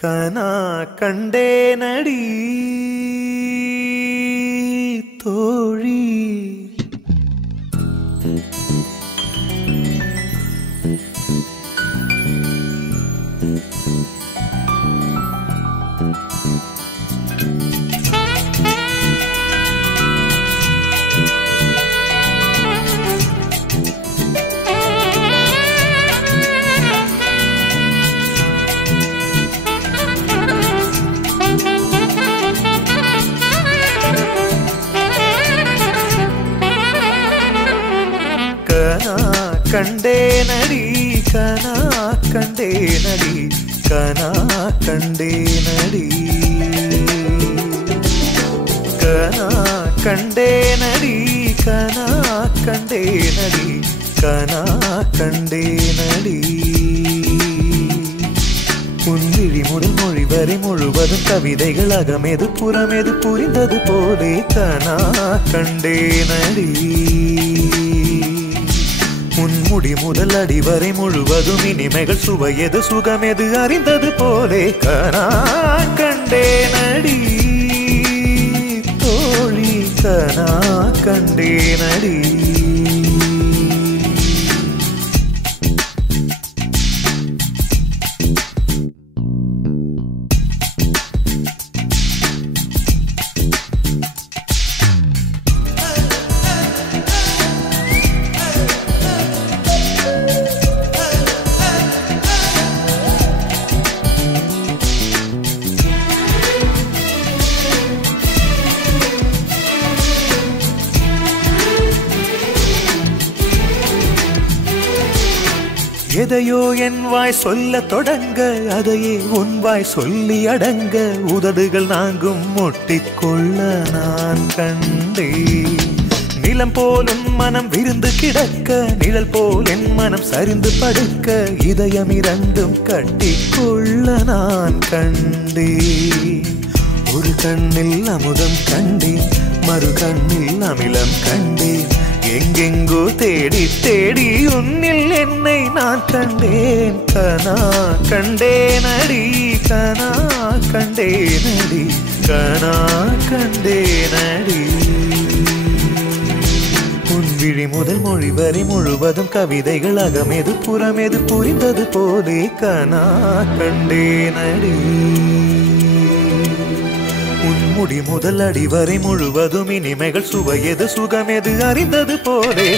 கனா கண்டேனடி தோழி கண்டேனடி கனா கண்டேனடி கனா கண்டேனடி கனா கண்டேனடி கனா கண்டேனடி கனா கண்டேனடி உன்விழி முதல் மொழி வரை முழுவதும் கவிதைகள் அகமெது புறமெது புரிந்தது போலே கனா கண்டேனடி முன்முடி முதல் அடி வரை முழுவதும் இனிமைகள் சுவையது சுகமெது அறிந்தது போலே கனா கண்டேனடி தோழி கனா கண்டேனடி எதையோ என் வாய் சொல்ல தொடங்க அதையே உன் வாய் சொல்லி அடங்க உதடுகள் நாங்கும் முட்டிக்கொள்ள நான் கண்டேன் நிலம் போலும் மனம் விருந்து கிடக்க நிழல் போல் என் மனம் சரிந்து படுக்க இதயம் இரண்டும் கட்டிக்கொள்ள நான் கண்டேன் ஒரு கண்ணில் அமுதம் கண்டேன் மறு கண்ணில் அமிலம் கண்டேன் எங்கெங்கோ தேடி தேடி உன்னில் என்னை நான் கண்டேன் கனா கண்டேனடி கனா கண்டேனடி கனா கண்டேனடி உன்விழி முதல் மொழி வரை முழுவதும் கவிதைகள் அகமெது புறமெது புரிந்தது போலே கனா கண்டேனடி உன்முடி முதல் அடி வரை முழுவதும் இனிமைகள் சுவையது சுகமெது அறிந்தது போலே